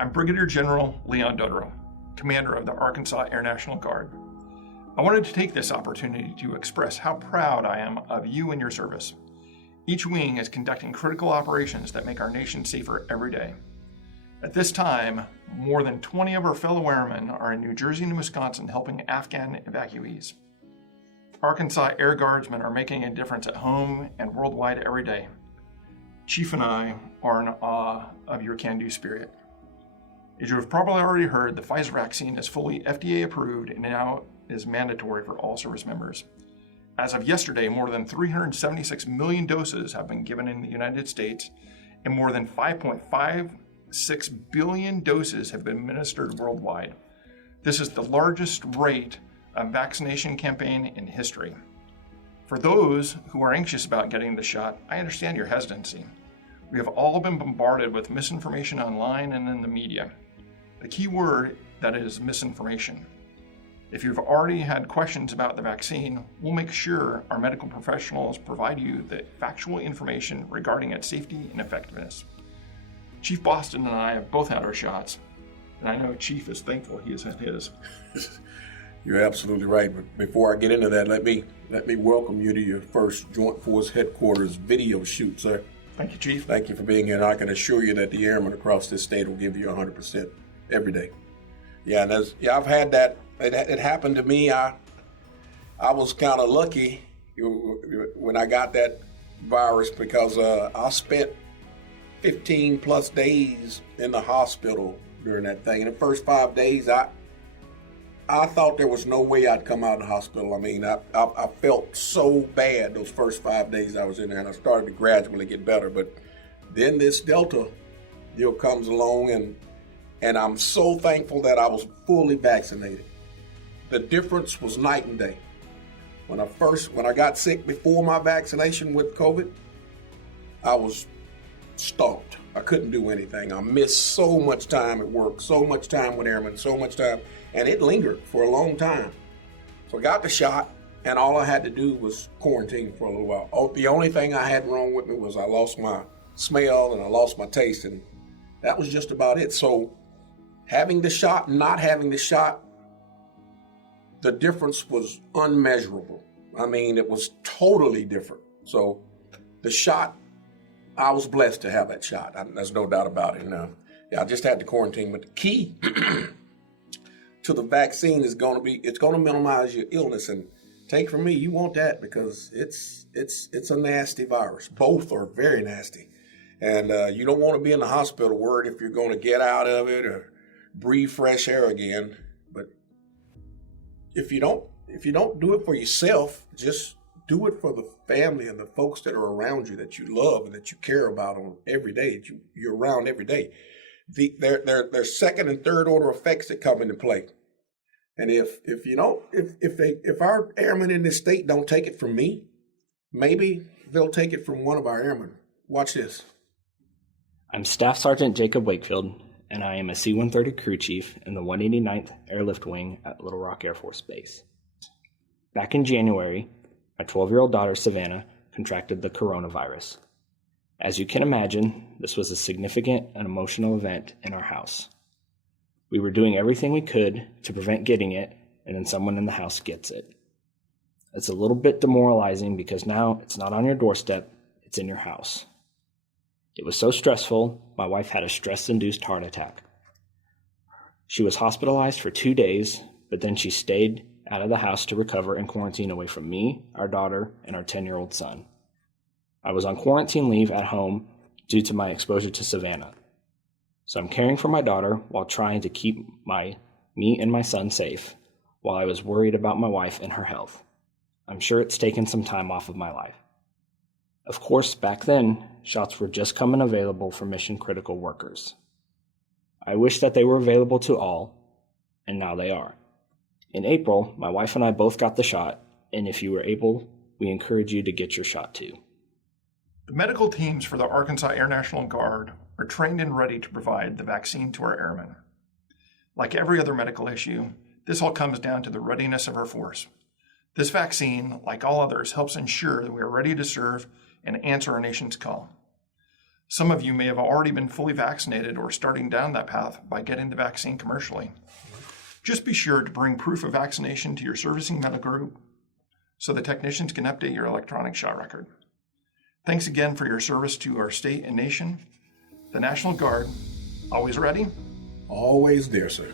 I'm Brigadier General Leon Dodaro, Commander of the Arkansas Air National Guard. I wanted to take this opportunity to express how proud I am of you and your service. Each wing is conducting critical operations that make our nation safer every day. At this time, more than 20 of our fellow airmen are in New Jersey and Wisconsin helping Afghan evacuees. Arkansas Air Guardsmen are making a difference at home and worldwide every day. Chief and I are in awe of your can-do spirit. As you have probably already heard, the Pfizer vaccine is fully FDA approved and now is mandatory for all service members. As of yesterday, more than 376 million doses have been given in the United States, and more than 5.56 billion doses have been administered worldwide. This is the largest rate of vaccination campaign in history. For those who are anxious about getting the shot, I understand your hesitancy. We have all been bombarded with misinformation online and in the media. The key word that is misinformation. If you've already had questions about the vaccine, we'll make sure our medical professionals provide you the factual information regarding its safety and effectiveness. Chief Boston and I have both had our shots, and I know Chief is thankful he has had his. You're absolutely right. But before I get into that, let me welcome you to your first Joint Force Headquarters video shoot, sir. Thank you, Chief. Thank you for being here, and I can assure you that the airmen across this state will give you 100% every day. Yeah, and I've had that. It happened to me. I was kind of lucky when I got that virus because I spent 15 plus days in the hospital during that thing. In the first 5 days, I thought there was no way I'd come out of the hospital. I mean, I felt so bad those first 5 days I was in there, and I started to gradually get better. But then this Delta deal comes along, and I'm so thankful that I was fully vaccinated. The difference was night and day. When I got sick before my vaccination with COVID, I was stopped. I couldn't do anything. I missed so much time at work, so much time with airmen, so much time, and it lingered for a long time. So I got the shot, and all I had to do was quarantine for a little while. The only thing I had wrong with me was I lost my smell and I lost my taste, and that was just about it. So having the shot, not having the shot, the difference was unmeasurable. I mean, it was totally different. So the shot, I was blessed to have that shot. There's no doubt about it. I just had to quarantine. But the key to the vaccine is going to be, it's going to minimize your illness. And take from me, you want that because it's a nasty virus. Both are very nasty. And you don't want to be in the hospital worried if you're going to get out of it or breathe fresh air again. But if you don't do it for yourself, just do it for the family and the folks that are around you that you love and that you care about on every day, that you're around every day. There's second and third order effects that come into play. And if our airmen in this state don't take it from me, maybe they'll take it from one of our airmen. Watch this. I'm Staff Sergeant Jacob Wakefield, and I am a C-130 crew chief in the 189th Airlift Wing at Little Rock Air Force Base. Back in January, my 12-year-old daughter, Savannah, contracted the coronavirus. As you can imagine, this was a significant and emotional event in our house. We were doing everything we could to prevent getting it, and then someone in the house gets it. It's a little bit demoralizing because now it's not on your doorstep, it's in your house. It was so stressful, my wife had a stress-induced heart attack. She was hospitalized for 2 days, but then she stayed out of the house to recover and quarantine away from me, our daughter, and our 10-year-old son. I was on quarantine leave at home due to my exposure to Savannah. So I'm caring for my daughter while trying to keep me and my son safe, while I was worried about my wife and her health. I'm sure it's taken some time off of my life. Of course, back then, shots were just coming available for mission-critical workers. I wish that they were available to all, and now they are. In April, my wife and I both got the shot, and if you were able, we encourage you to get your shot too. The medical teams for the Arkansas Air National Guard are trained and ready to provide the vaccine to our airmen. Like every other medical issue, this all comes down to the readiness of our force. This vaccine, like all others, helps ensure that we are ready to serve and answer our nation's call. Some of you may have already been fully vaccinated or starting down that path by getting the vaccine commercially. Just be sure to bring proof of vaccination to your servicing medical group so the technicians can update your electronic shot record. Thanks again for your service to our state and nation. The National Guard, always ready. Always there, sir.